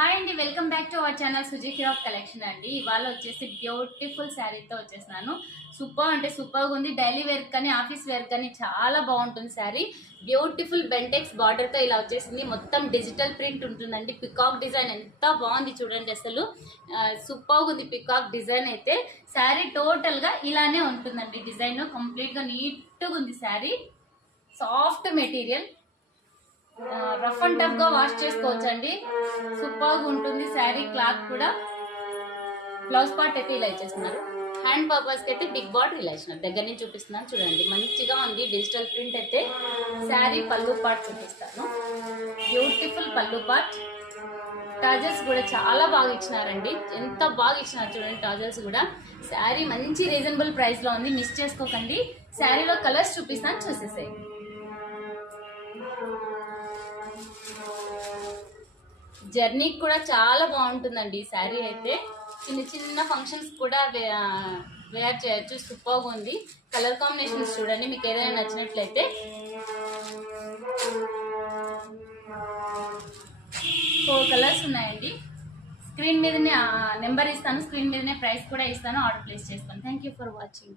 Hi అండి, welcome back to our channel Suji of collection అండి. ఇవాళ వచ్చేసి బ్యూటిఫుల్ శారీతో వచ్చేసినాను. సూపర్ అంటే సూపర్గా ఉంది. డైలీ వేర్ కానీ ఆఫీస్ వేర్ కానీ చాలా బాగుంటుంది శారీ. బ్యూటిఫుల్ బెంటెక్స్ బార్డర్తో ఇలా వచ్చేసింది. మొత్తం డిజిటల్ ప్రింట్ ఉంటుందండి. పికాక్ డిజైన్ ఎంత బాగుంది చూడండి, అసలు సూపర్గా ఉంది పికాక్ డిజైన్ అయితే. శారీ టోటల్గా ఇలానే ఉంటుందండి. డిజైన్ కంప్లీట్గా నీట్గా ఉంది. Sari soft material, rough and tough గా వాష్ చేసుకోవచ్చండి. సూపర్ గా ఉంటుంది శారీ. క్లాత్ కూడా బ్లౌజ్ పార్ట్ అయితే ఇలా ఇచ్చేస్తున్నారు. హ్యాండ్ పర్పస్ కి అయితే బిగ్ బార్డర్ ఇలా ఇచ్చినారు. దగ్గర నుంచి చూపిస్తున్నాను చూడండి, మంచిగా ఉంది డిజిటల్ ప్రింట్ అయితే. శారీ పళ్ళు పార్ట్ చూపిస్తాను. బ్యూటిఫుల్ పళ్ళు పార్ట్. టాజల్స్ కూడా చాలా బాగా ఇచ్చినారండి. ఎంత బాగా ఇచ్చినారు చూడండి టాజల్స్ కూడా. శారీ మంచి రీజనబుల్ ప్రైస్ లో ఉంది, మిస్ చేసుకోకండి. శారీలో కలర్స్ చూపిస్తాను, చూసేసాయి. జర్నీ కూడా చాలా బాగుంటుందండి ఈ శారీ అయితే. చిన్న చిన్న ఫంక్షన్స్ కూడా వేర్ చేయొచ్చు. సూపర్గా ఉంది. కలర్ కాంబినేషన్స్ చూడండి, మీకు ఏదైనా నచ్చినట్లయితే. 4 కలర్స్ ఉన్నాయండి. స్క్రీన్ మీదనే నెంబర్ ఇస్తాను, స్క్రీన్ మీదనే ప్రైస్ కూడా ఇస్తాను. ఆర్డర్ ప్లేస్ చేసుకోండి. Thank you for watching.